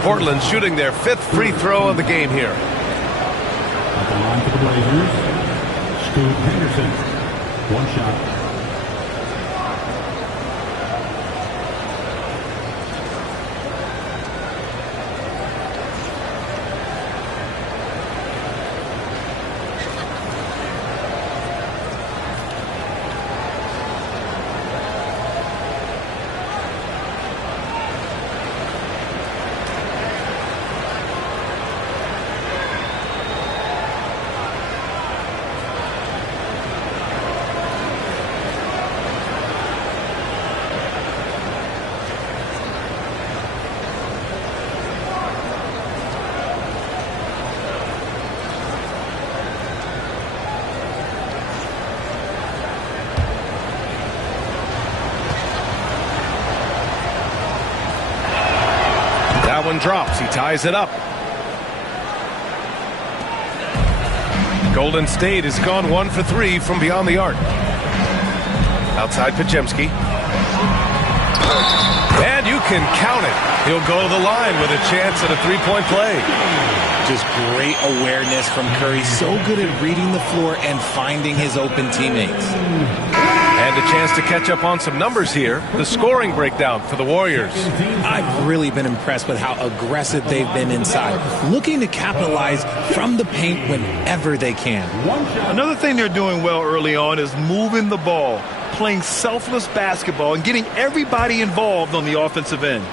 Portland shooting their 5th free throw of the game here. At the line for the Blazers, Scoot Henderson. One shot. That one drops. He ties it up. Golden State has gone 1 for 3 from beyond the arc. Outside Podziemski. And you can count it. He'll go to the line with a chance at a three-point play. Just great awareness from Curry. So good at reading the floor and finding his open teammates. And a chance to catch up on some numbers here. The scoring breakdown for the Warriors. I've really been impressed with how aggressive they've been inside, looking to capitalize from the paint whenever they can. Another thing they're doing well early on is moving the ball, playing selfless basketball, and getting everybody involved on the offensive end.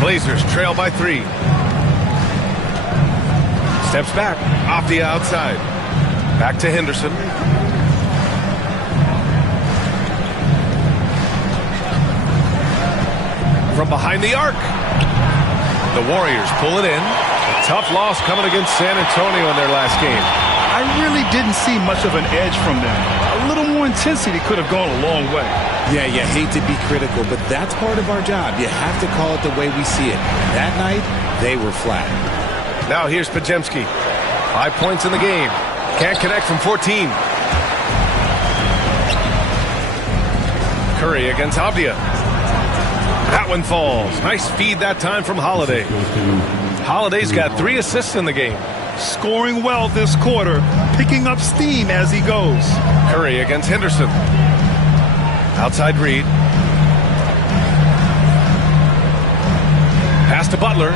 Blazers trail by 3. Steps back off the outside. Back to Henderson. From behind the arc. The Warriors pull it in. A tough loss coming against San Antonio in their last game. I really didn't see much of an edge from them. A little more intensity could have gone a long way. Yeah, you hate to be critical, but that's part of our job. You have to call it the way we see it. That night, they were flat. Now here's Podziemski. 5 points in the game. Can't connect from 14. Curry against Avdia. That one falls. Nice feed that time from Holiday. Holiday's got 3 assists in the game. Scoring well this quarter, picking up steam as he goes. Curry against Henderson. Outside Reed. Pass to Butler.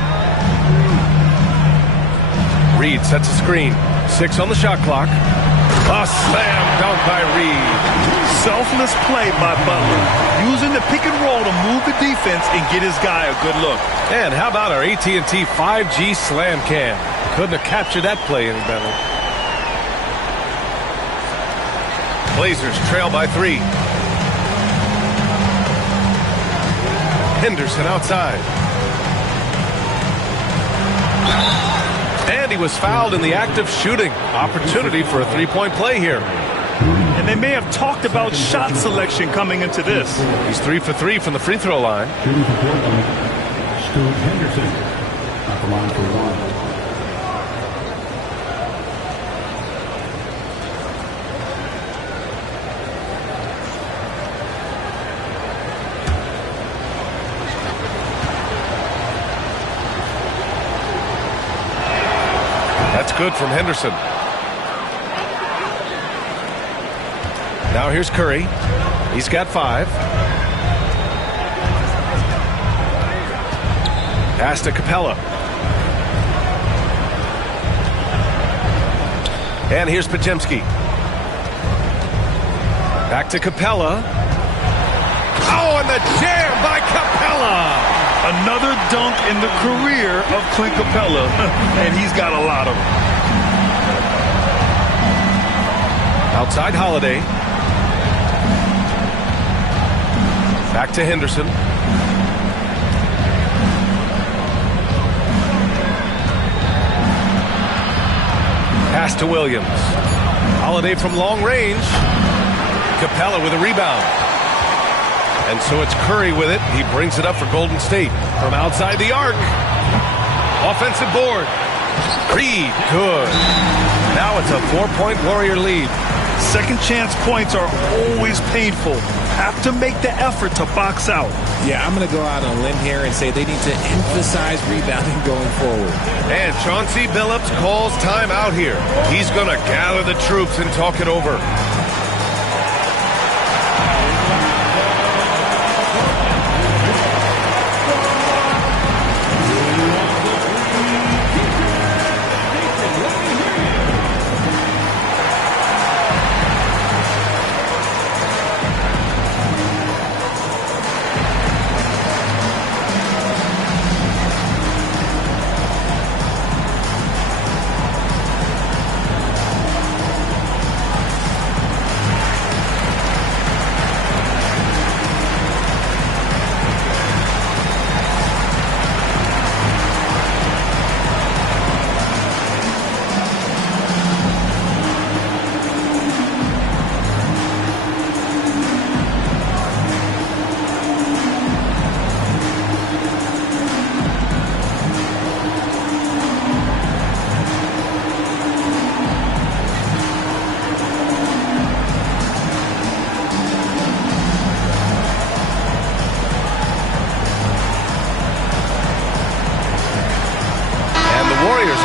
Reed sets a screen. 6 on the shot clock. A slam dunk by Reed. Selfless play by Butler, using the pick and roll to move the defense and get his guy a good look. And how about our AT&T 5G slam cam? Couldn't have captured that play any better. Blazers trail by 3. Henderson outside. And he was fouled in the act of shooting. Opportunity for a three-point play here. And they may have talked about shot selection coming into this. He's 3 for 3 from the free throw line. Shooting for Portland, Scoot Henderson. At the line for 1. That's good from Henderson. Now here's Curry. He's got 5. Pass to Capella. And here's Podziemski. Back to Capella. Oh, and the jam by Capella! Another dunk in the career of Clint Capella, and he's got a lot of them. Outside Holiday. Back to Henderson. Pass to Williams. Holiday from long range. Capella with a rebound. And so it's Curry with it. He brings it up for Golden State from outside the arc. Offensive board. Reed, good. Now it's a 4-point Warrior lead. Second chance points are always painful. Have to make the effort to box out. Yeah, I'm going to go out on a limb here and say they need to emphasize rebounding going forward. And Chauncey Billups calls time out here. He's going to gather the troops and talk it over.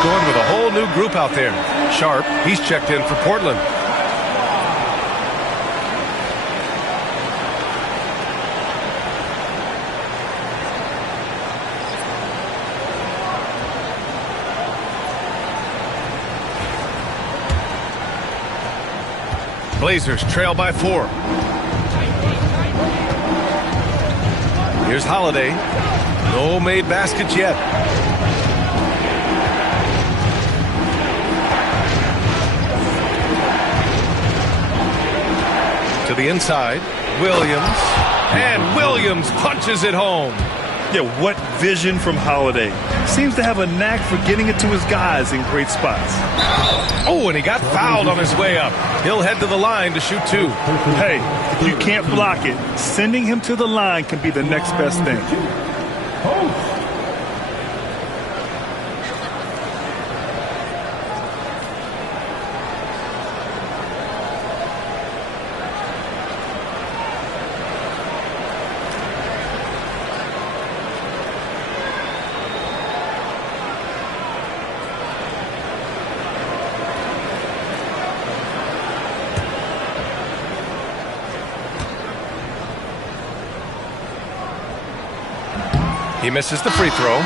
Going with a whole new group out there. Sharp, he's checked in for Portland. Blazers trail by 4. Here's Holiday. No made baskets yet. To the inside, Williams, and Williams punches it home. Yeah, what vision from Holiday. Seems to have a knack for getting it to his guys in great spots. Oh, and he got fouled on his way up. He'll head to the line to shoot 2. Hey, if you can't block it, sending him to the line can be the next best thing. He misses the free throw.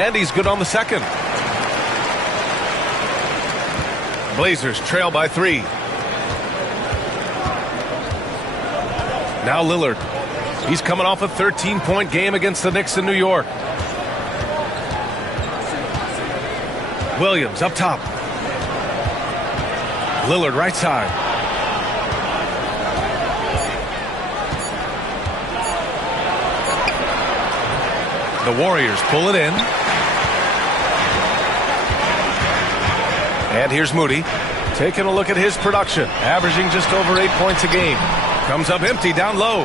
And he's good on the second. Blazers trail by 3. Now Lillard. He's coming off a 13-point game against the Knicks in New York. Williams up top. Lillard right side. The Warriors pull it in. And here's Moody, taking a look at his production, averaging just over 8 points a game. Comes up empty down low.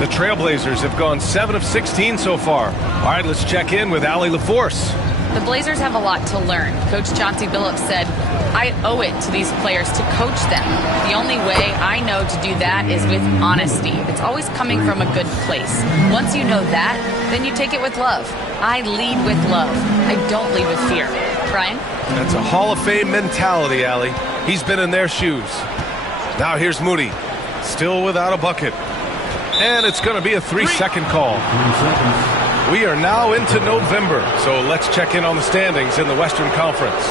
The Trailblazers have gone 7 of 16 so far. All right, let's check in with Allie LaForce. The Blazers have a lot to learn. Coach Chauncey Billups said, I owe it to these players to coach them. The only way I know to do that is with honesty. It's always coming from a good place. Once you know that, then you take it with love. I lead with love. I don't lead with fear. Brian? That's a Hall of Fame mentality, Allie. He's been in their shoes. Now here's Moody, still without a bucket. And it's going to be a 3-second call. 3 seconds. We are now into November, so let's check in on the standings in the Western Conference.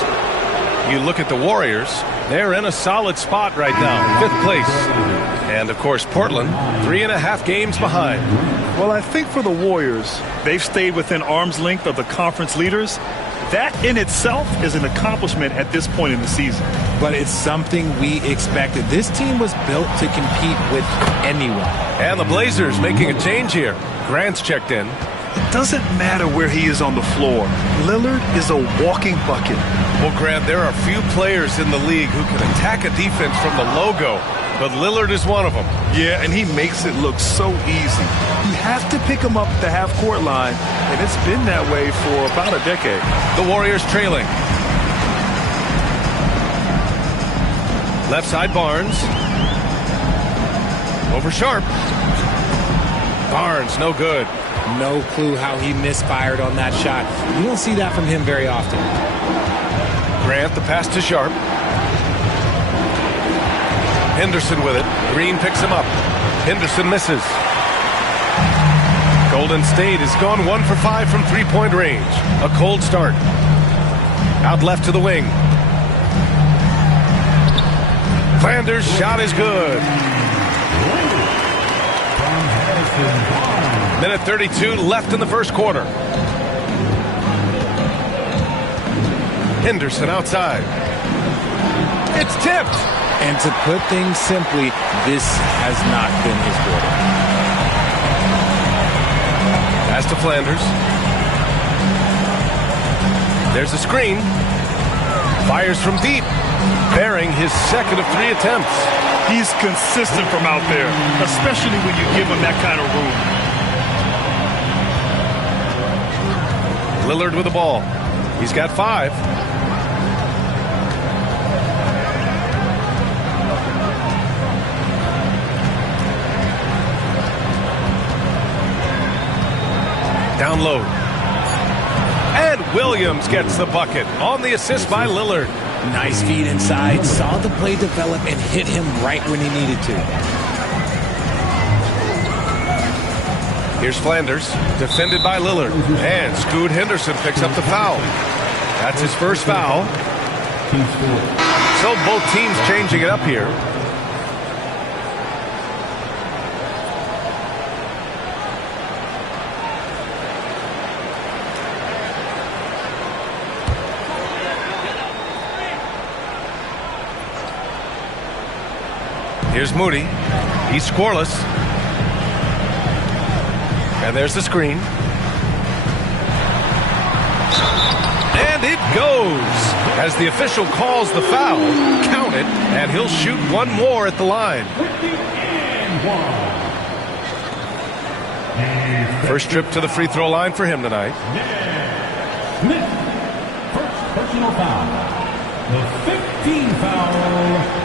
You look at the Warriors, they're in a solid spot right now, 5th place. And, of course, Portland, 3.5 games behind. Well, I think for the Warriors, they've stayed within arm's length of the conference leaders. That in itself is an accomplishment at this point in the season. But it's something we expected. This team was built to compete with anyone. And the Blazers making a change here. Grant's checked in. It doesn't matter where he is on the floor. Lillard is a walking bucket. Well, Grant, there are few players in the league who can attack a defense from the logo, but Lillard is one of them. Yeah, and he makes it look so easy. You have to pick him up at the half-court line, and it's been that way for about a decade. The Warriors trailing. Left side Barnes. Over Sharp. Barnes, no good. No clue how he misfired on that shot. You don't see that from him very often. Grant, the pass to Sharp. Henderson with it. Green picks him up. Henderson misses. Golden State has gone 1 for 5 from three-point range. A cold start. Out left to the wing. Flanders' shot is good. Minute 32 left in the first quarter. Henderson outside. It's tipped. And to put things simply, this has not been his quarter. Pass to Flanders. There's a screen. Fires from deep. Bearing his second of 3 attempts. He's consistent from out there, especially when you give him that kind of room. Lillard with the ball. He's got 5. Down low. And Williams gets the bucket on the assist by Lillard. Nice feed inside, saw the play develop and hit him right when he needed to. Here's Flanders, defended by Lillard. And Scoot Henderson picks up the foul. That's his first foul. So both teams changing it up here. Here's Moody. He's scoreless. And there's the screen. And it goes. As the official calls the foul, count it, and he'll shoot one more at the line. First trip to the free throw line for him tonight. First personal foul. The 15th foul.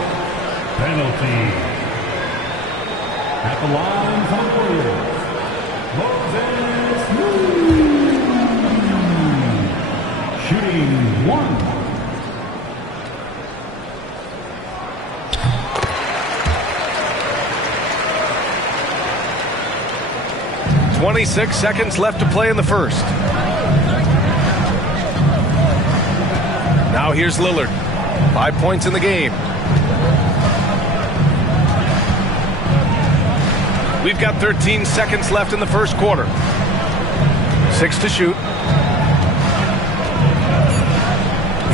Penalty. At the line for the Warriors, Moses shooting 1. 26 seconds left to play in the first. Now here's Lillard. 5 points in the game. We've got 13 seconds left in the first quarter. 6 to shoot.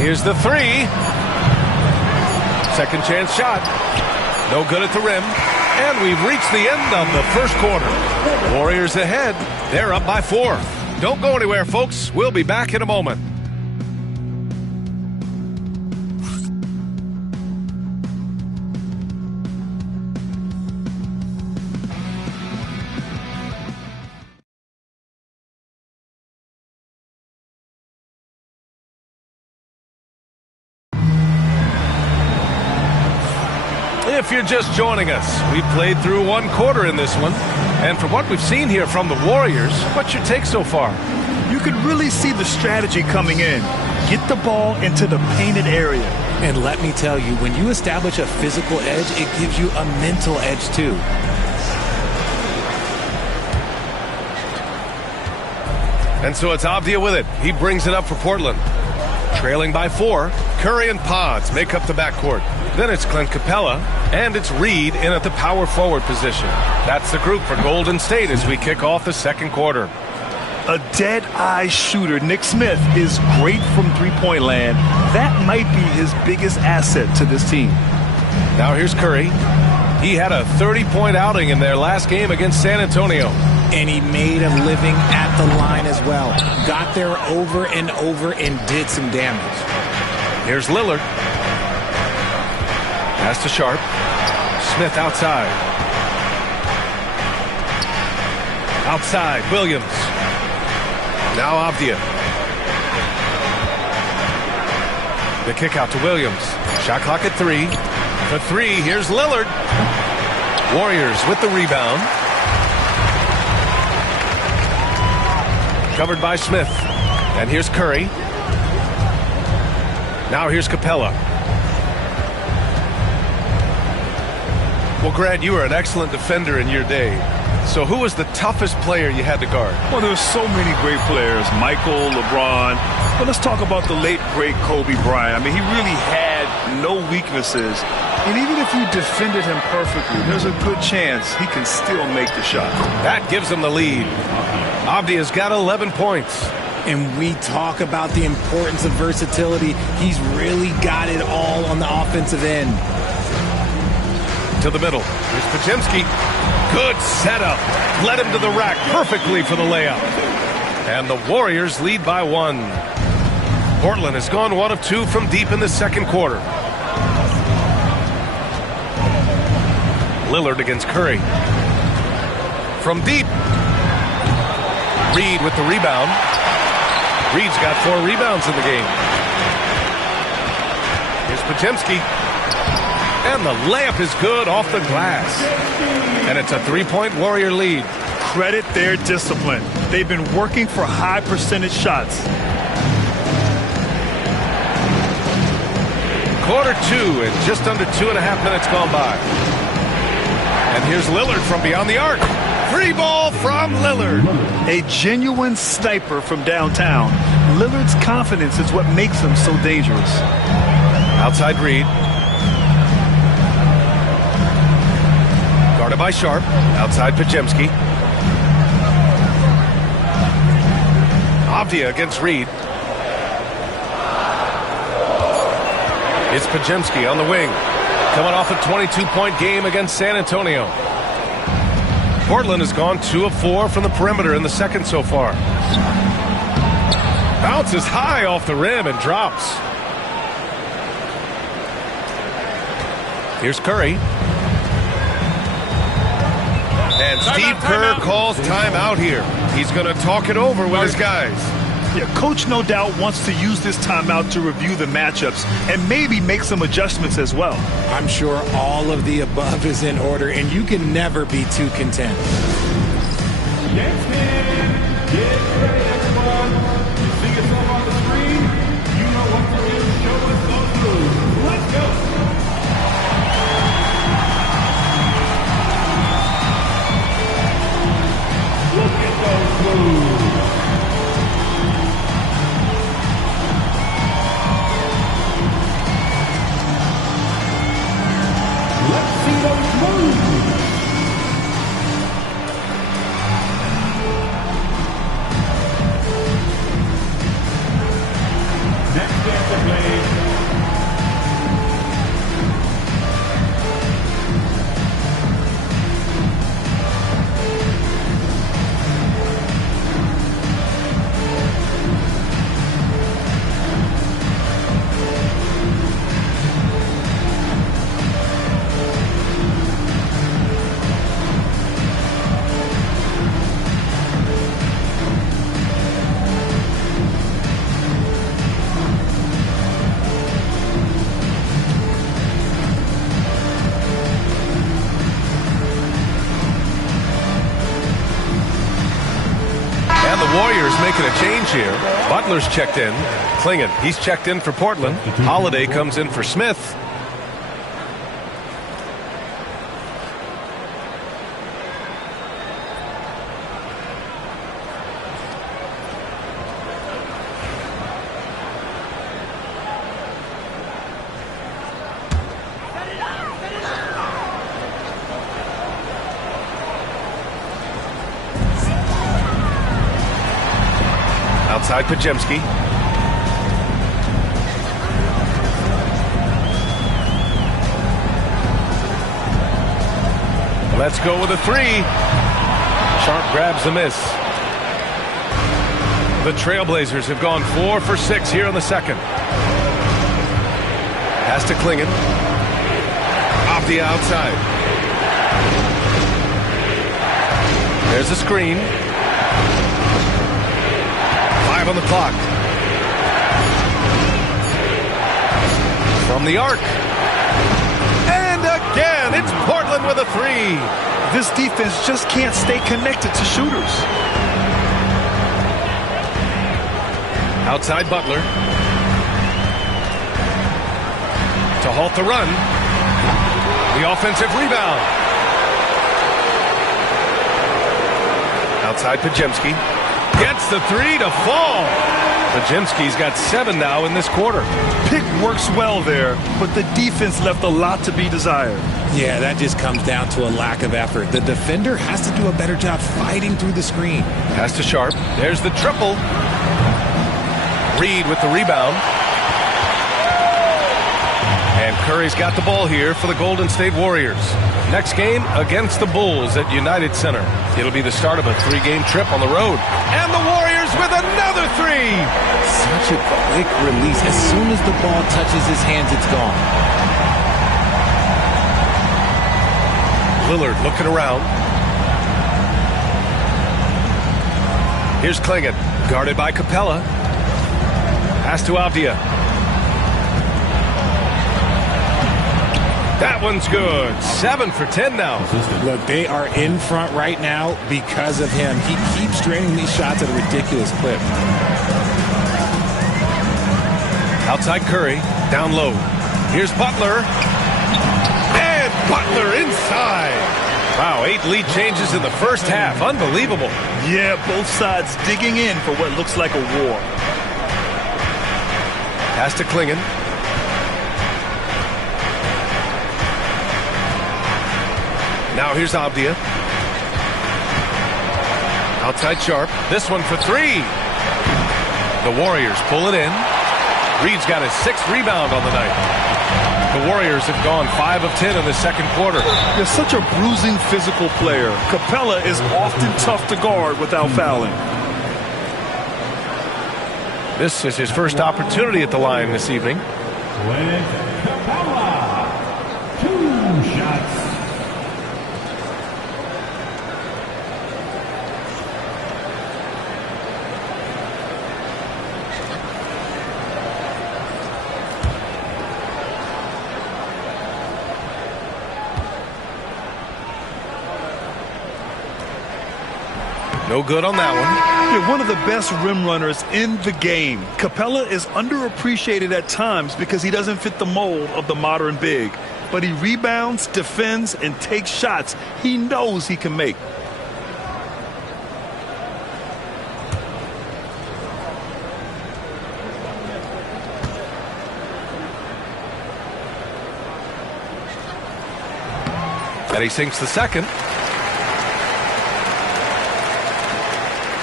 Here's the 3. Second chance shot. No good at the rim. And we've reached the end of the first quarter. Warriors ahead. They're up by 4. Don't go anywhere, folks. We'll be back in a moment. If you're just joining us, we've played through 1 quarter in this one. And from what we've seen here from the Warriors, what's your take so far? You can really see the strategy coming in. Get the ball into the painted area. And let me tell you, when you establish a physical edge, it gives you a mental edge too. And so it's Avdia with it. He brings it up for Portland. Trailing by 4. Curry and Pods make up the backcourt. Then it's Clint Capella, and it's Reed in at the power forward position. That's the group for Golden State as we kick off the second quarter. A dead-eye shooter, Nick Smith, is great from three-point land. That might be his biggest asset to this team. Now here's Curry. He had a 30-point outing in their last game against San Antonio. And he made a living at the line as well. Got there over and over and did some damage. Here's Lillard. Pass to Sharp. Smith outside. Outside, Williams. Now Avdia. The kick out to Williams. Shot clock at 3. For 3, here's Lillard. Warriors with the rebound. Covered by Smith. And here's Curry. Now here's Capella. Well, Grant, you were an excellent defender in your day. So who was the toughest player you had to guard? Well, there's so many great players. Michael, LeBron. But let's talk about the late, great Kobe Bryant. I mean, he really had no weaknesses. And even if you defended him perfectly, there's a good chance he can still make the shot. That gives him the lead. Avdia's got 11 points. And we talk about the importance of versatility. He's really got it all on the offensive end. To the middle. Here's Podziemski. Good setup. Led him to the rack perfectly for the layup. And the Warriors lead by 1. Portland has gone 1 of 2 from deep in the second quarter. Lillard against Curry. From deep. Reed with the rebound. Reed's got 4 rebounds in the game. Here's Podziemski. And the layup is good off the glass. And it's a 3-point Warrior lead. Credit their discipline. They've been working for high percentage shots. Quarter 2 and just under 2.5 minutes gone by. And here's Lillard from beyond the arc. Free ball from Lillard. A genuine sniper from downtown. Lillard's confidence is what makes him so dangerous. Outside Reed. Guarded by Sharp. Outside Podziemski. Avdia against Reed. It's Podziemski on the wing. Coming off a 22-point game against San Antonio. Portland has gone 2 of 4 from the perimeter in the second so far. Bounces high off the rim and drops. Here's Curry. And Steve Kerr calls timeout here. He's going to talk it over with his guys. Yeah, Coach no doubt wants to use this timeout to review the matchups and maybe make some adjustments as well. I'm sure all of the above is in order, and you can never be too content. Next man, get ready, everyone. You see yourself on the screen. You know what to do. Show us those moves. Let's go. Look at those moves. Let's see those moves. Next dancer, please. Warriors making a change here. Butler's checked in. Klingon, he's checked in for Portland. Holiday comes in for Smith. Outside Pajemski. Let's go with a three. Sharp grabs the miss. The Trailblazers have gone 4 for 6 here in the second. Has to Klingon. Off the outside. There's a screen. 5 on the clock. From the arc. And again, it's Portland with a three. This defense just can't stay connected to shooters. Outside Butler. To halt the run. The offensive rebound. Outside Pajemski. Gets the three to fall. Pajemski's got 7 now in this quarter. Pick works well there, but the defense left a lot to be desired. Yeah, that just comes down to a lack of effort. The defender has to do a better job fighting through the screen. Pass to Sharp. There's the triple. Reed with the rebound. And Curry's got the ball here for the Golden State Warriors. Next game against the Bulls at United Center. It'll be the start of a 3-game trip on the road. And the Warriors with another three. Such a quick release. As soon as the ball touches his hands, it's gone. Lillard looking around. Here's Klingon, guarded by Capella. Pass to Avdia. That one's good. 7 for 10 now. Look, they are in front right now because of him. He keeps draining these shots at a ridiculous clip. Outside Curry, down low. Here's Butler. And Butler inside. Wow, 8 lead changes in the first half. Unbelievable. Yeah, both sides digging in for what looks like a war. Pass to Klingon. Now here's Avdia. Outside Sharp. This one for 3. The Warriors pull it in. Reed's got his 6th rebound on the night. The Warriors have gone 5 of 10 in the second quarter. They're such a bruising physical player. Capella is often tough to guard without fouling. This is his first opportunity at the line this evening. Clint Capella. 2 shots. No good on that one. They're one of the best rim runners in the game. Capella is underappreciated at times because he doesn't fit the mold of the modern big. But he rebounds, defends, and takes shots he knows he can make. And he sinks the second.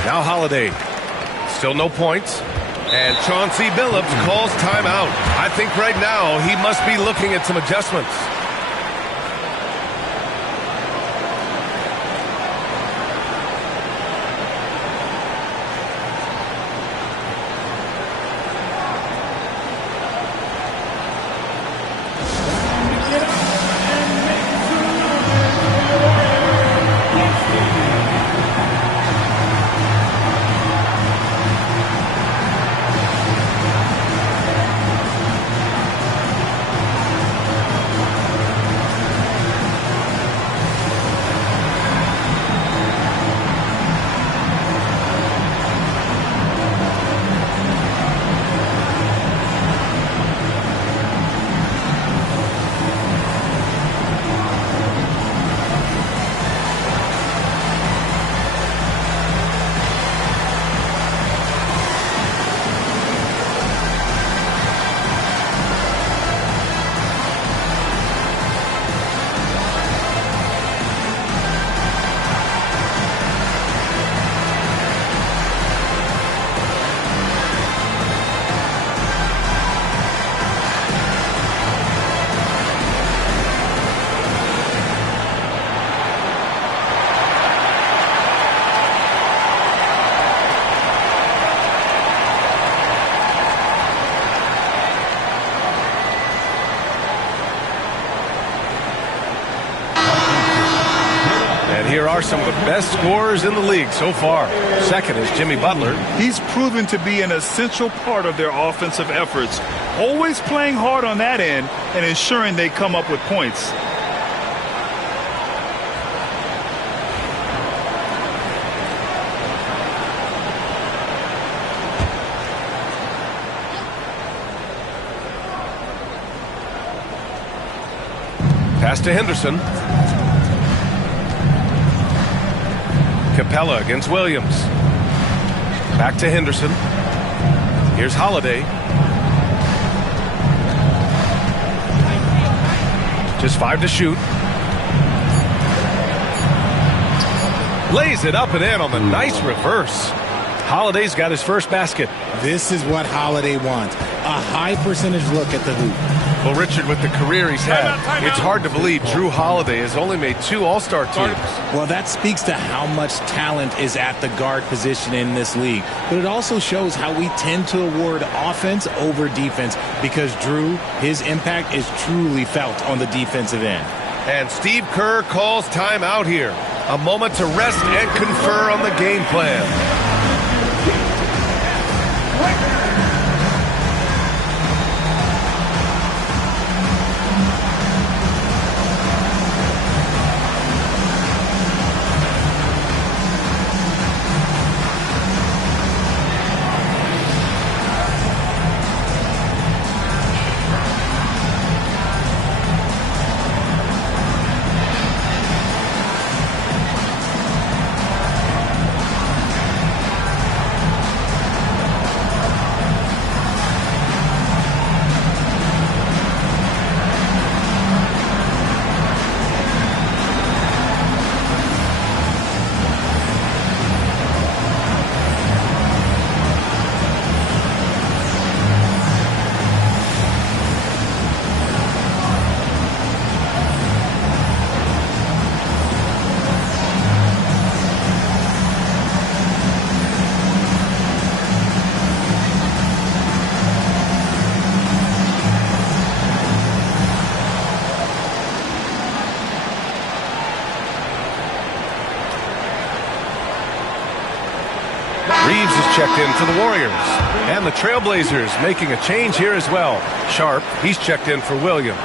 Now Holiday. Still no points. And Chauncey Billups calls timeout. I think right now he must be looking at some adjustments. are some of the best scorers in the league so far. Second is Jimmy Butler. He's proven to be an essential part of their offensive efforts, always playing hard on that end and ensuring they come up with points. Pass to Henderson. Capella against Williams. Back to Henderson. Here's Holiday. Just 5 to shoot. Lays it up and in on the nice reverse. Holiday's got his first basket. This is what Holiday wants. A high percentage look at the hoop. Well, Richard, with the career he's had, it's hard to believe Drew Holiday has only made 2 All-Star teams. Well, that speaks to how much talent is at the guard position in this league. But it also shows how we tend to award offense over defense because Drew, his impact is truly felt on the defensive end. And Steve Kerr calls timeout here. A moment to rest and confer on the game plan. Reeves is checked in for the Warriors. And the Trailblazers making a change here as well. Sharp, he's checked in for Williams.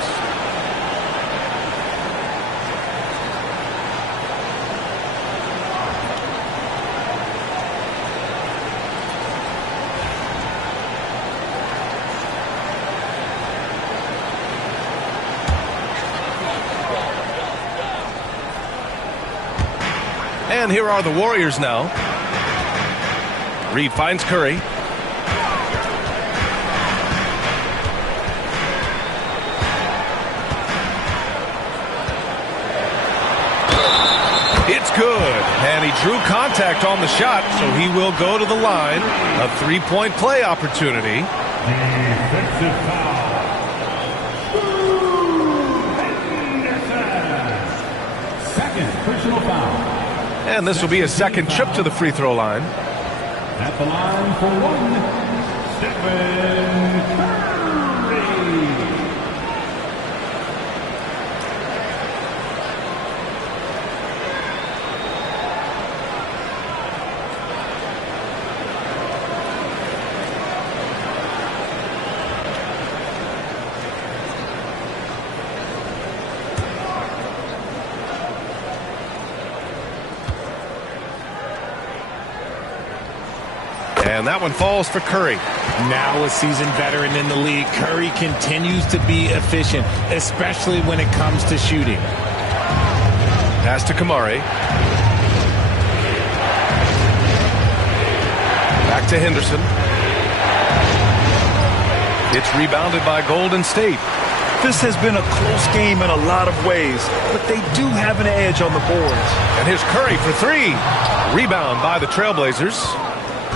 And here are the Warriors now. Reed finds Curry. It's good. And he drew contact on the shot, so he will go to the line. A three-point play opportunity. Defensive foul. Second personal foul. And this will be a second trip to the free throw line. At the line for one, Stephen Curry. And that one falls for Curry. Now a seasoned veteran in the league, Curry continues to be efficient, especially when it comes to shooting. Pass to Kamari. Back to Henderson. It's rebounded by Golden State. This has been a close game in a lot of ways, but they do have an edge on the boards. And here's Curry for three. Rebound by the Trailblazers.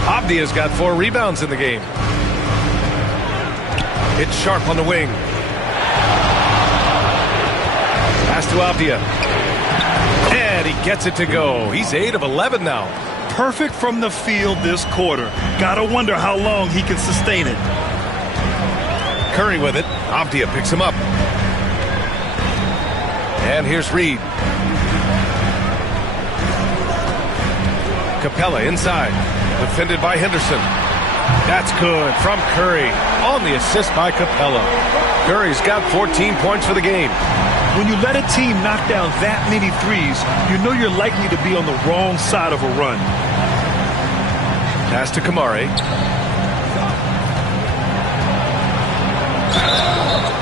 Avdia's got 4 rebounds in the game. It's Sharp on the wing. Pass to Avdia. And he gets it to go. He's 8 of 11 now. Perfect from the field this quarter. Gotta wonder how long he can sustain it. Curry with it. Avdia picks him up. And here's Reed. Capella inside. Defended by Henderson. That's good from Curry. On the assist by Capella. Curry's got 14 points for the game. When you let a team knock down that many threes, you know you're likely to be on the wrong side of a run. Pass to Kamari.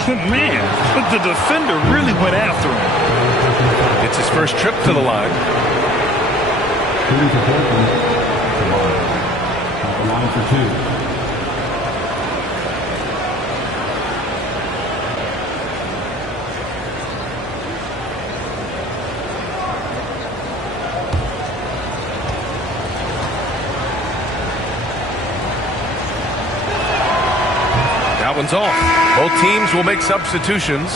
Man, the defender really went after him. It's his first trip to the line. Line for two. That one's off. Both teams will make substitutions.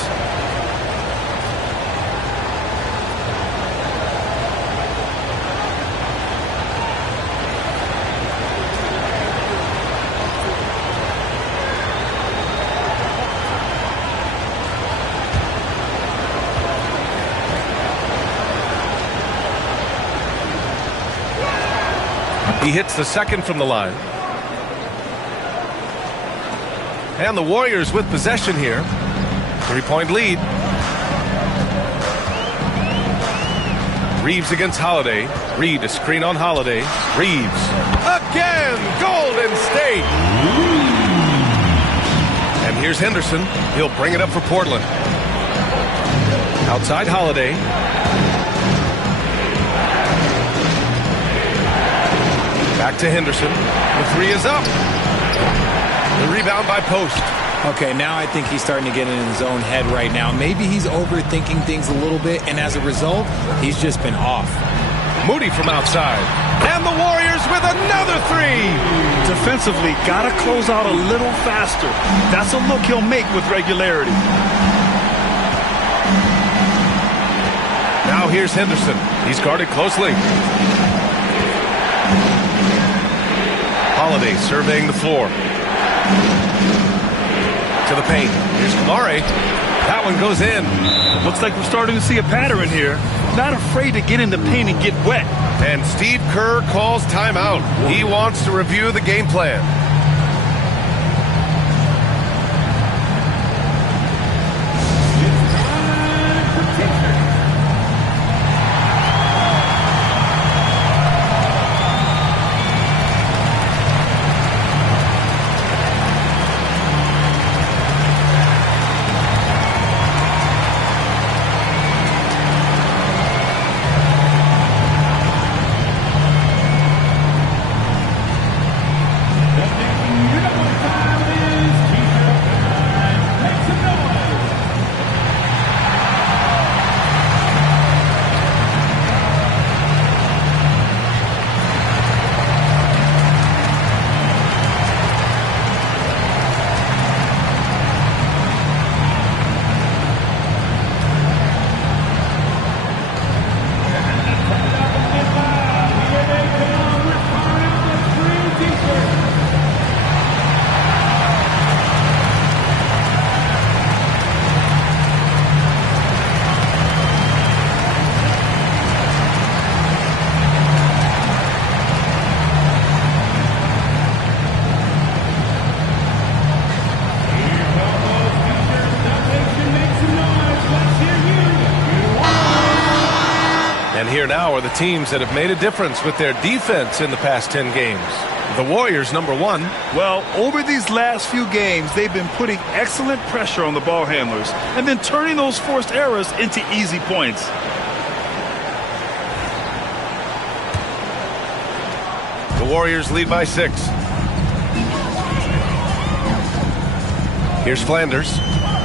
He hits the second from the line. And the Warriors with possession here. 3-point lead. Reeves against Holiday. Reed, a screen on Holiday. Reeves. Again! Golden State! And here's Henderson. He'll bring it up for Portland. Outside Holiday. Back to Henderson. The three is up. The rebound by Post. Okay, now I think he's starting to get in his own head right now. Maybe he's overthinking things a little bit, and as a result, he's just been off. Moody from outside. And the Warriors with another three. Defensively, got to close out a little faster. That's a look he'll make with regularity. Now here's Henderson. He's guarded closely. Holiday surveying the floor. To the paint. Here's Kamari. That one goes in. Looks like we're starting to see a pattern here. Not afraid to get in the paint and get wet. And Steve Kerr calls timeout. He wants to review the game plan. Here now are the teams that have made a difference with their defense in the past 10 games. The Warriors, number one. Well, over these last few games, they've been putting excellent pressure on the ball handlers and then turning those forced errors into easy points. The Warriors lead by 6. Here's Flanders.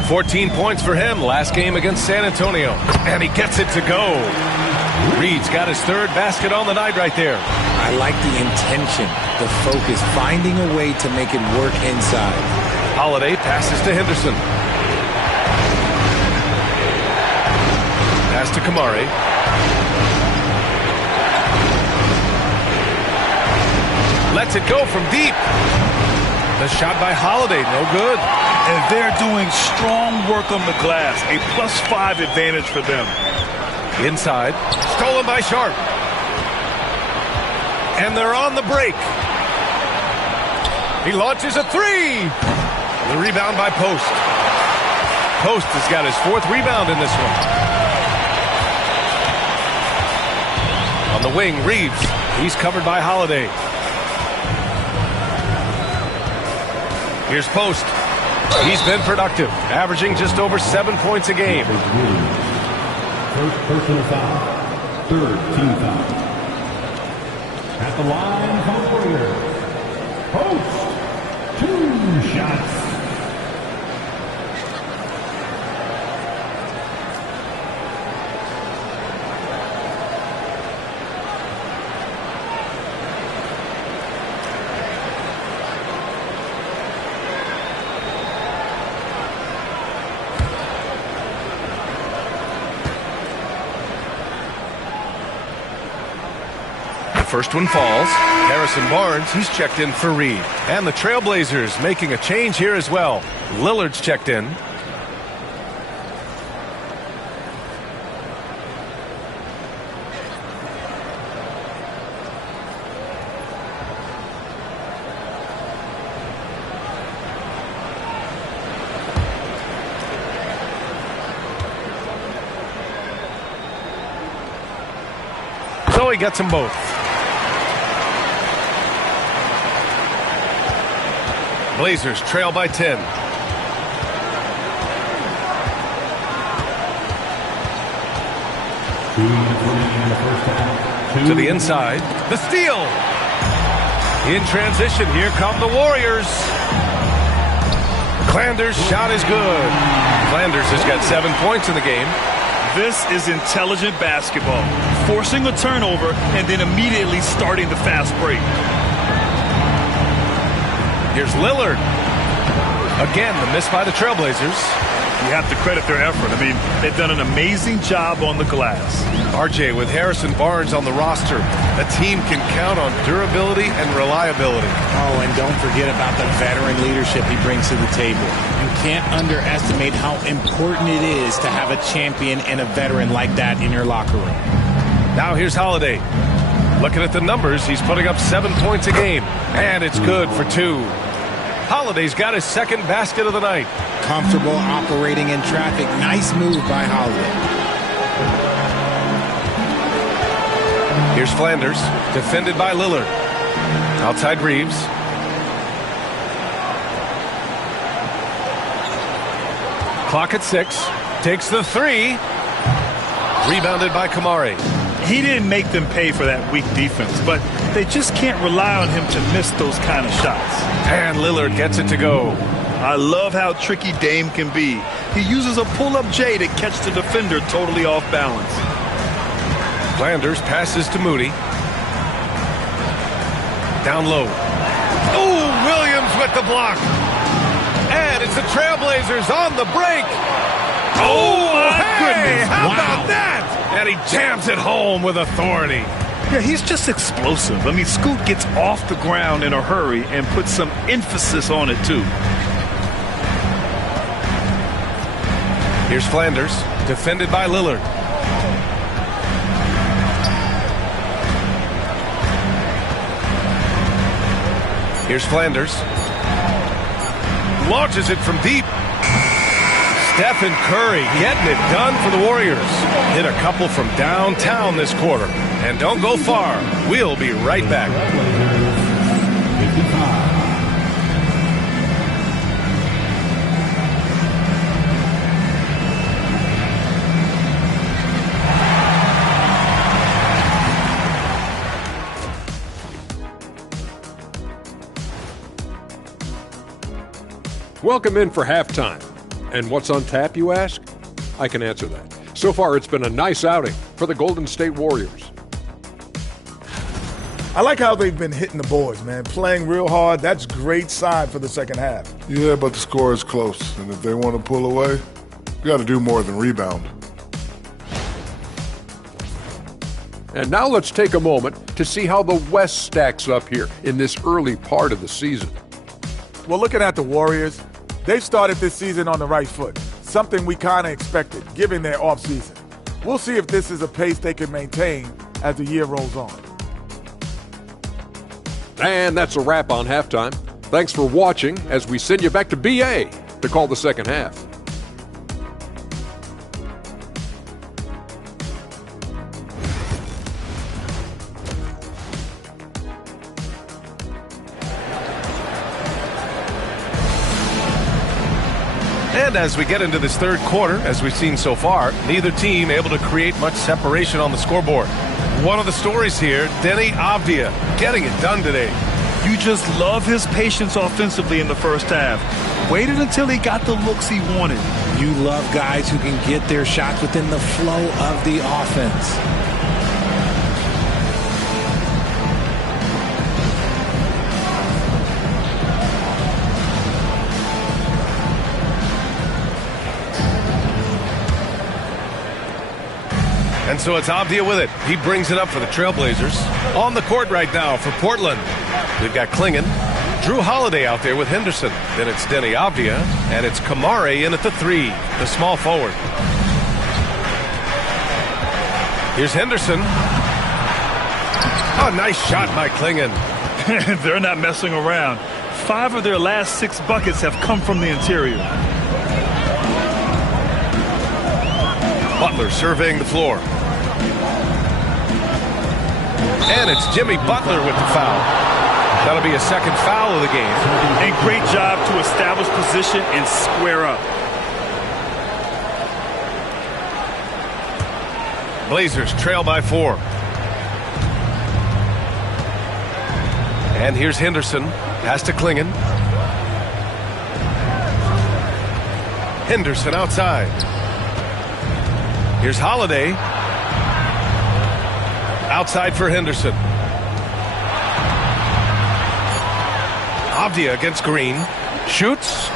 14 points for him last game against San Antonio. And he gets it to go. Reed's got his third basket on the night right there. I like the intention, the focus, finding a way to make it work inside. Holiday passes to Henderson. Pass to Kamari. Lets it go from deep. The shot by Holiday, no good. And they're doing strong work on the glass. A +5 advantage for them. Inside. Stolen by Sharp. And they're on the break. He launches a three. The rebound by Post. Post has got his 4th rebound in this one. On the wing, Reeves. He's covered by Holiday. Here's Post. He's been productive, averaging just over 7 points a game. First personal foul. 3rd team foul. At the line for the Warriors. Post. 2 shots. First one falls. Harrison Barnes, he's checked in for Reed. And the Trailblazers making a change here as well. Lillard's checked in. So he gets them both. Blazers trail by 10. To the inside. The steal. In transition, here come the Warriors. Flanders' shot is good. Flanders has got 7 points in the game. This is intelligent basketball. Forcing a turnover and then immediately starting the fast break. Here's Lillard. Again, the miss by the Trailblazers. You have to credit their effort. I mean, they've done an amazing job on the glass. RJ, with Harrison Barnes on the roster, a team can count on durability and reliability. Oh, and don't forget about the veteran leadership he brings to the table. You can't underestimate how important it is to have a champion and a veteran like that in your locker room. Now here's Holiday. Looking at the numbers, he's putting up 7 points a game, and it's good for 2. Holiday's got his 2nd basket of the night. Comfortable operating in traffic. Nice move by Holiday. Here's Flanders, defended by Lillard. Outside Reeves. Clock at 6. Takes the 3. Rebounded by Kamari. He didn't make them pay for that weak defense, but they just can't rely on him to miss those kind of shots. And Lillard gets it to go. I love how tricky Dame can be. He uses a pull-up J to catch the defender totally off balance. Flanders passes to Moody. Down low. Oh, Williams with the block. And it's the Trailblazers on the break. Oh, my goodness. How about that? And he jams it home with authority. Yeah, he's just explosive. I mean, Scoot gets off the ground in a hurry and puts some emphasis on it, too. Here's Flanders, defended by Lillard. Here's Flanders. Launches it from deep. Stephen Curry getting it done for the Warriors. Hit a couple from downtown this quarter. And don't go far. We'll be right back. Welcome in for halftime. And what's on tap, you ask? I can answer that. So far, it's been a nice outing for the Golden State Warriors. I like how they've been hitting the boards, man. Playing real hard. That's a great sign for the second half. Yeah, but the score is close. And if they want to pull away, you got to do more than rebound. And now let's take a moment to see how the West stacks up here in this early part of the season. Well, looking at the Warriors, they've started this season on the right foot, something we kind of expected, given their offseason. We'll see if this is a pace they can maintain as the year rolls on. And that's a wrap on halftime. Thanks for watching as we send you back to BA to call the second half. And as we get into this third quarter, as we've seen so far, neither team able to create much separation on the scoreboard. One of the stories here, Deni Avdija, getting it done today. You just love his patience offensively in the first half. Waited until he got the looks he wanted. You love guys who can get their shots within the flow of the offense. And so it's Avdija with it. He brings it up for the Trailblazers. On the court right now for Portland. We've got Klingon. Drew Holiday out there with Henderson. Then it's Deni Avdija. And it's Kamare in at the 3, the small forward. Here's Henderson. Oh, nice shot by Klingon. They're not messing around. 5 of their last 6 buckets have come from the interior. Butler surveying the floor. And it's Jimmy Butler with the foul. That'll be a second foul of the game. And great job to establish position and square up. Blazers trail by 4. And here's Henderson. Pass to Klingon. Henderson outside. Here's Holiday. Outside for Henderson. Avdija against Green. Shoots.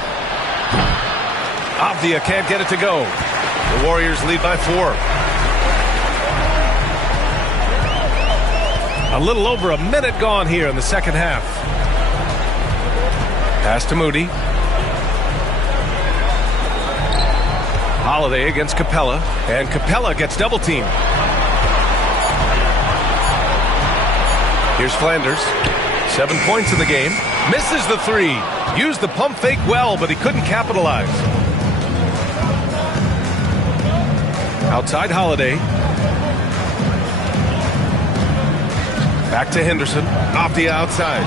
Avdija can't get it to go. The Warriors lead by 4. A little over a minute gone here in the second half. Pass to Moody. Holiday against Capella, and Capella gets double teamed. Here's Flanders. 7 points in the game. Misses the 3. Used the pump fake well, but he couldn't capitalize. Outside Holiday. Back to Henderson. Avdija outside.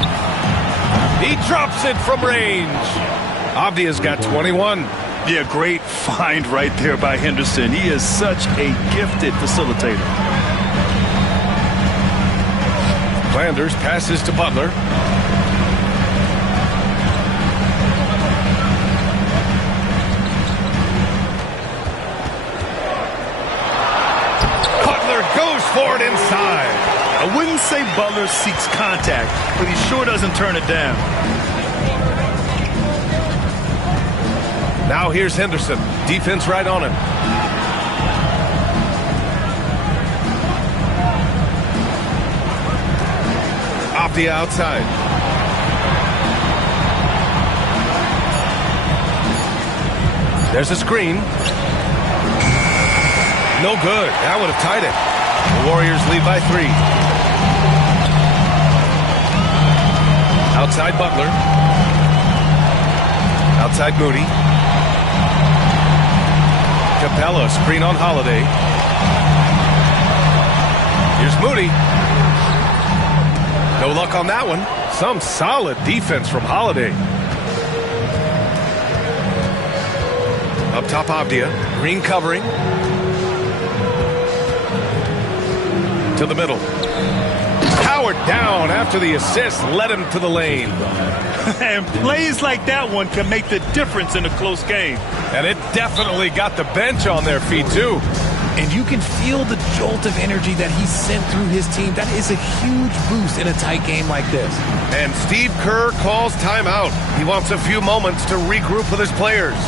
He drops it from range. Avdija's got 21. Yeah, great find right there by Henderson. He is such a gifted facilitator. Flanders passes to Butler. Butler goes for it inside. I wouldn't say Butler seeks contact, but he sure doesn't turn it down. Now here's Henderson. Defense right on him. Avdija outside. There's a screen. No good. That would have tied it. The Warriors lead by 3. Outside Butler. Outside Moody. Capella, screen on Holiday. Here's Moody. No luck on that one. Some solid defense from Holiday. Up top, Avdija. Green covering. To the middle. Howard down after the assist led him to the lane. And plays like that one can make the difference in a close game. And it definitely got the bench on their feet, too. And you can feel the jolt of energy that he sent through his team. That is a huge boost in a tight game like this. And Steve Kerr calls timeout. He wants a few moments to regroup with his players.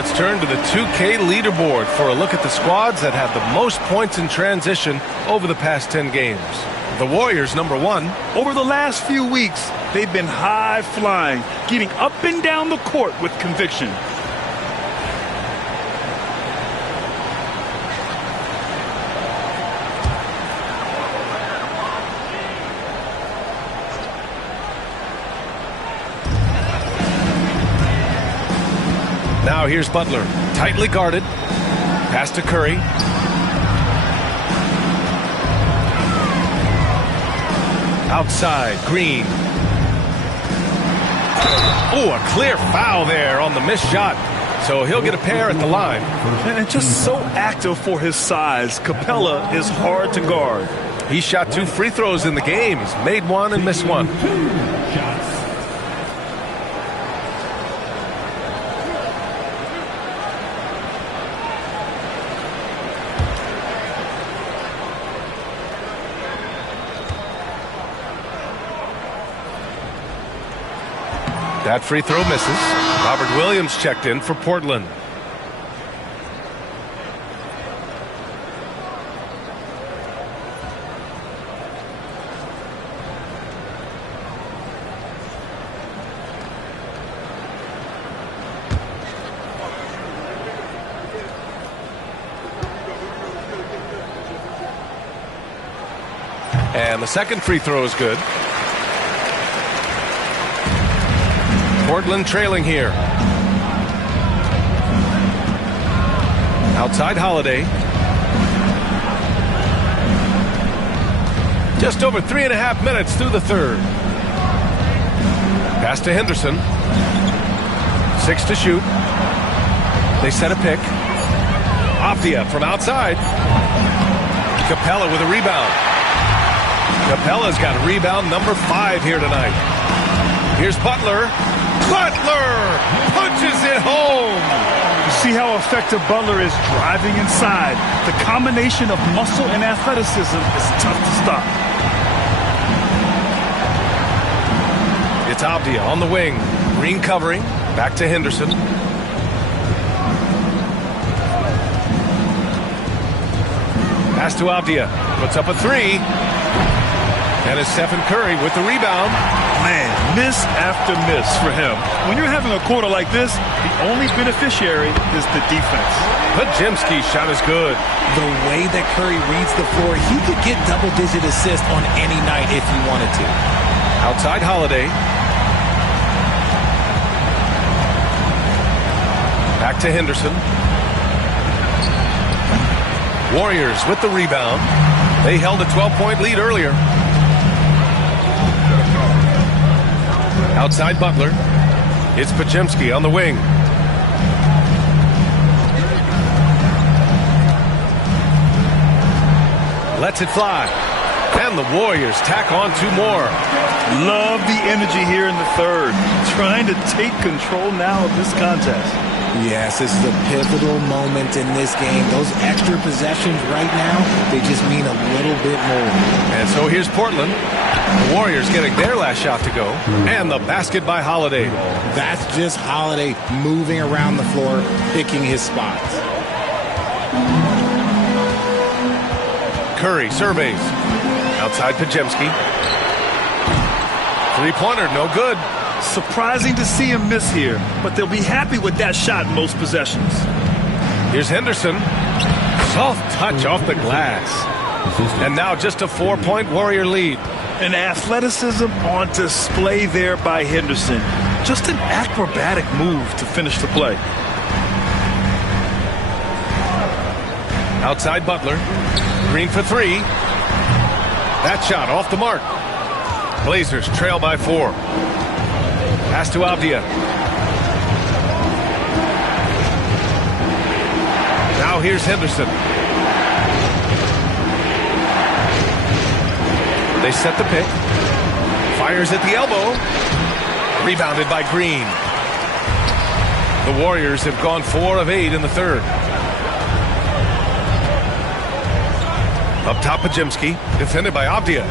let's turn to the 2K leaderboard for a look at the squads that have the most points in transition over the past 10 games. The Warriors, number 1. Over the last few weeks, they've been high-flying, getting up and down the court with conviction. Now here's Butler, tightly guarded. Pass to Curry. Outside, Green. Oh, a clear foul there on the missed shot. So he'll get a pair at the line. And just so active for his size, Capella is hard to guard. He shot 2 free throws in the game. He's made 1 and missed 1. That free throw misses. Robert Williams checked in for Portland. And the second free throw is good. Portland trailing here. Outside Holiday. Just over 3.5 minutes through the third. Pass to Henderson. 6 to shoot. They set a pick. Avdia from outside. Capella with a rebound. Capella's got rebound number 5 here tonight. Here's Butler. Butler punches it home. You see how effective Butler is driving inside. The combination of muscle and athleticism is tough to stop. It's Avdia on the wing. Green covering. Back to Henderson. Pass to Avdia. Puts up a 3. And it's Stephen Curry with the rebound. Man, miss after miss for him. When you're having a quarter like this, the only beneficiary is the defense. Podziemski's shot is good. The way that Curry reads the floor, he could get double-digit assists on any night if he wanted to. Outside Holiday. Back to Henderson. Warriors with the rebound. They held a 12-point lead earlier. Outside Butler. It's Podziemski on the wing. Lets it fly. And the Warriors tack on 2 more. Love the energy here in the third. Trying to take control now of this contest. Yes, this is a pivotal moment in this game. Those extra possessions right now, they just mean a little bit more. And so here's Portland. The Warriors getting their last shot to go. And the basket by Holiday. That's just Holiday moving around the floor, picking his spots. Curry surveys. Outside Podziemski. 3-pointer, no good. Surprising to see him miss here, but they'll be happy with that shot in most possessions. Here's Henderson. Soft touch off the glass. And now just a 4-point Warrior lead. An athleticism on display there by Henderson. Just an acrobatic move to finish the play. Outside Butler. Green for 3. That shot off the mark. Blazers trail by 4. Pass to Avdia. Now here's Henderson. They set the pick. Fires at the elbow. Rebounded by Green. The Warriors have gone 4 of 8 in the third. Up top, Podziemski, defended by Avdia.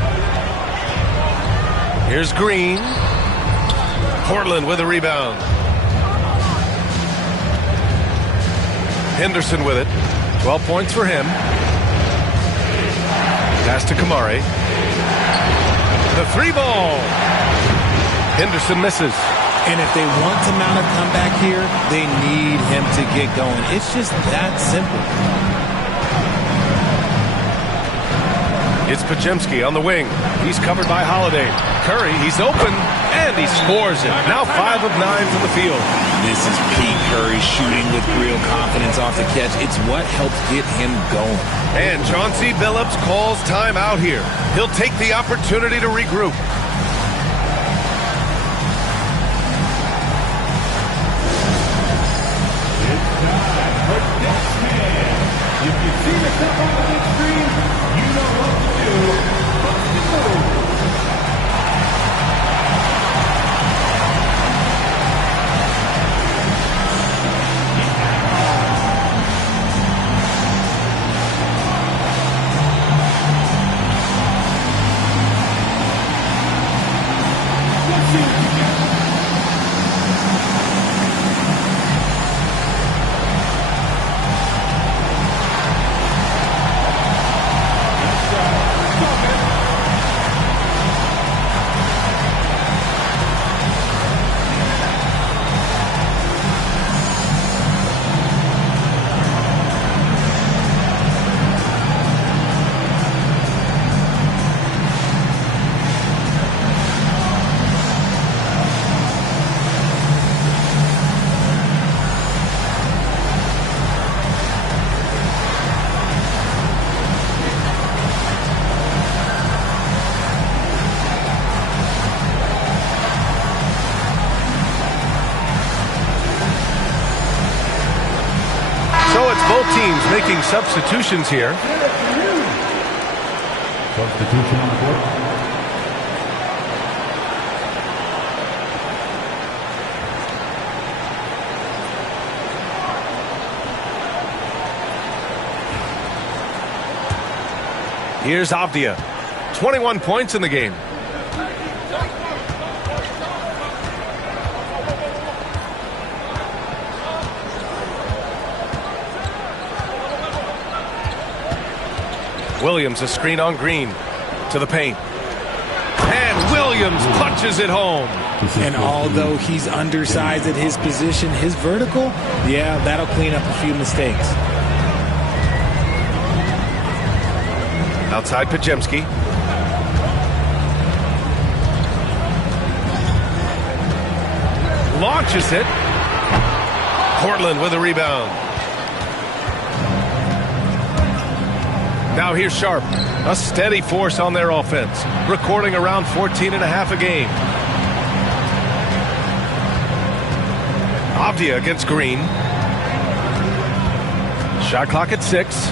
Here's Green. Portland with a rebound. Henderson with it. 12 points for him. Pass to Kamari. The 3-ball. Henderson misses. And if they want to mount a comeback here, they need him to get going. It's just that simple. It's Podziemski on the wing. He's covered by Holiday. Curry, he's open, and he scores it. Now 5 of 9 from the field. This is Pete Curry shooting with real confidence off the catch. It's what helps get him going. And Chauncey Billups calls timeout here. He'll take the opportunity to regroup. If you see the stuff on the big screen, you know what to do. Bust the move. Let's see what you got. Both teams making substitutions here. Substitution on the court. Here's Avdia. 21 points in the game. Williams, a screen on Green to the paint. And Williams punches it home. And although he's undersized at his position, his vertical, yeah, that'll clean up a few mistakes. Outside Podziemski. Launches it. Portland with a rebound. Now here's Sharp, a steady force on their offense, recording around 14.5 a game. Avdia against Green. Shot clock at 6.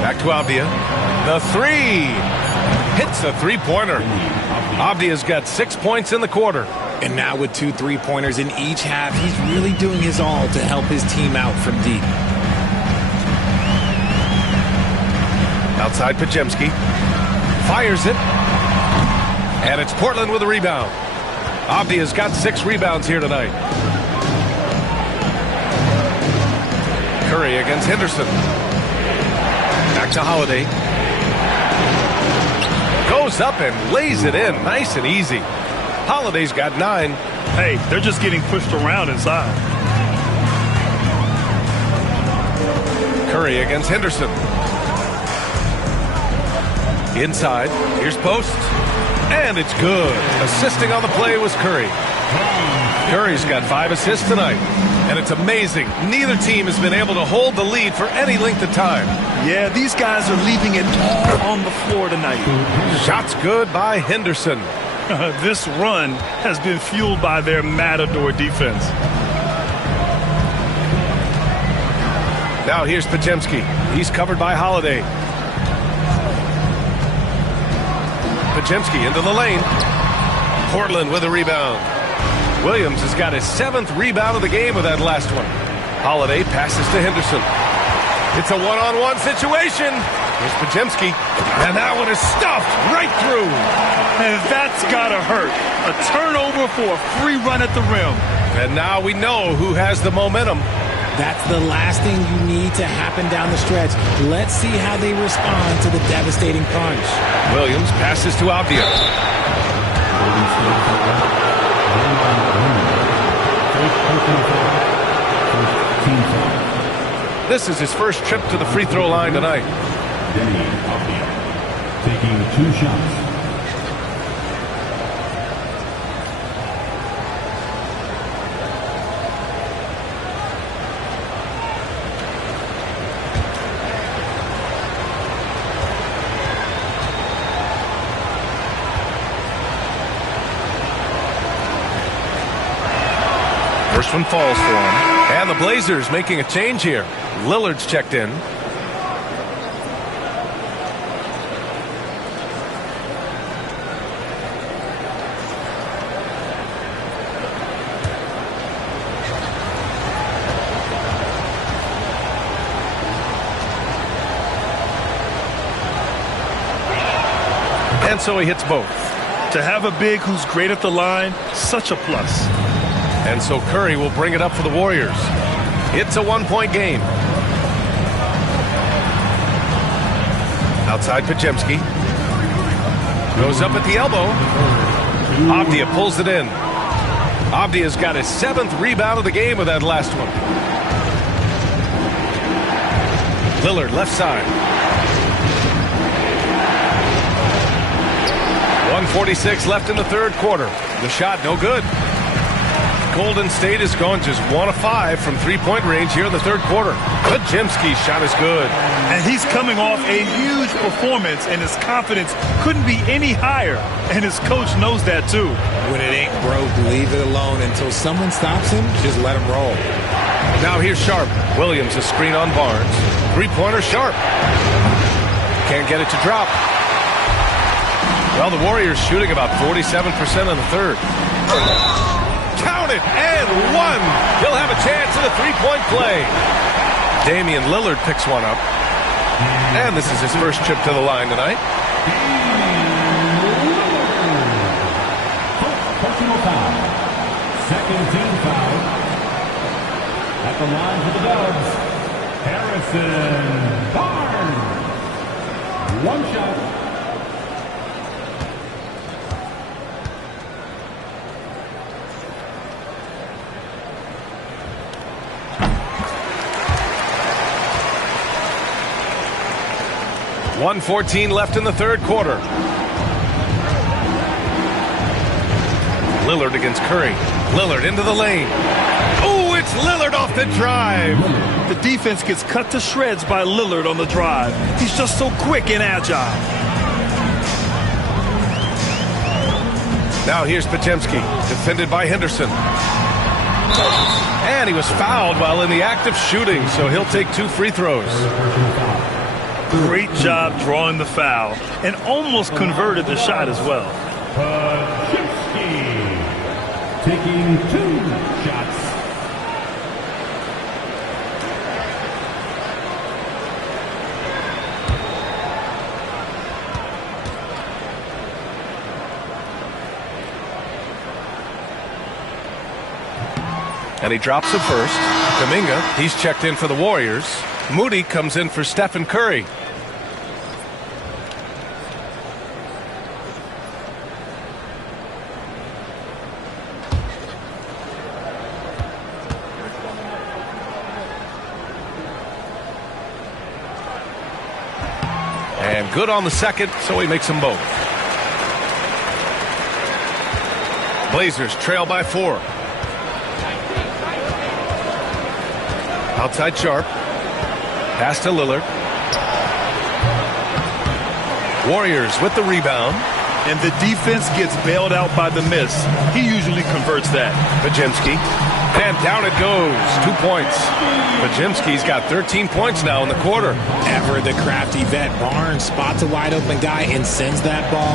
Back to Avdia. The 3. Hits a 3-pointer. Avdia's got 6 points in the quarter. And now with 2 3-pointers in each half, he's really doing his all to help his team out from deep. Outside Podziemski. Fires it. And it's Portland with a rebound. Avdia's got 6 rebounds here tonight. Curry against Henderson. Back to Holiday. Goes up and lays it in. Nice and easy. Holiday's got 9. Hey, they're just getting pushed around inside. Curry against Henderson. Inside. Here's Post. And it's good. Assisting on the play was Curry. Curry's got 5 assists tonight. And it's amazing. Neither team has been able to hold the lead for any length of time. Yeah, these guys are leaving it all on the floor tonight. Shots good by Henderson. This run has been fueled by their matador defense. Now here's Podziemski. He's covered by Holiday. Podziemski into the lane. Portland with a rebound. Williams has got his 7th rebound of the game with that last one. Holiday passes to Henderson. It's a one-on-one situation. Here's Podziemski. And that one is stuffed right through. And that's got to hurt. A turnover for a free run at the rim. And now we know who has the momentum. That's the last thing you need to happen down the stretch. Let's see how they respond to the devastating punch. Williams passes to Avdia. This is his first trip to the free throw line tonight. Taking 2 shots. First one falls for him. And the Blazers making a change here. Lillard's checked in. And so he hits both. To have a big who's great at the line, such a plus. And so Curry will bring it up for the Warriors. It's a 1-point game. Outside Podziemski. Goes up at the elbow. Avdia pulls it in. Avdia's got his 7th rebound of the game with that last one. Lillard left side. 1:46 left in the third quarter. The shot no good. Golden State has gone just 1 of 5 from three-point range here in the third quarter. Podziemski's shot is good. And he's coming off a huge performance, and his confidence couldn't be any higher. And his coach knows that, too. When it ain't broke, leave it alone. Until someone stops him, just let him roll. Now here's Sharp. Williams a screen on Barnes. Three-pointer Sharp. Can't get it to drop. Well, the Warriors shooting about 47% in the third. Count it, and one. He'll have a chance at a three-point play. Damian Lillard picks one up. And this is his first trip to the line tonight. Personal foul. Second team foul. At the line for the Dubs, Harrison Barnes. One shot. .114 left in the third quarter. Lillard against Curry. Lillard into the lane. Oh, it's Lillard off the drive. The defense gets cut to shreds by Lillard on the drive. He's just so quick and agile. Now here's Podziemski, defended by Henderson. And he was fouled while in the act of shooting, so he'll take 2 free throws. Great job drawing the foul and almost converted the shot as well. Podziemski taking 2 shots. And he drops it first. Kuminga, he's checked in for the Warriors. Moody comes in for Stephen Curry. And good on the second, so he makes them both. Blazers trail by 4. Outside Sharp. Pass to Lillard. Warriors with the rebound. And the defense gets bailed out by the miss. He usually converts that. Podziemski. And down it goes. 2 points. Podziemski's got 13 points now in the quarter. Ever the crafty vet, Barnes spots a wide open guy and sends that ball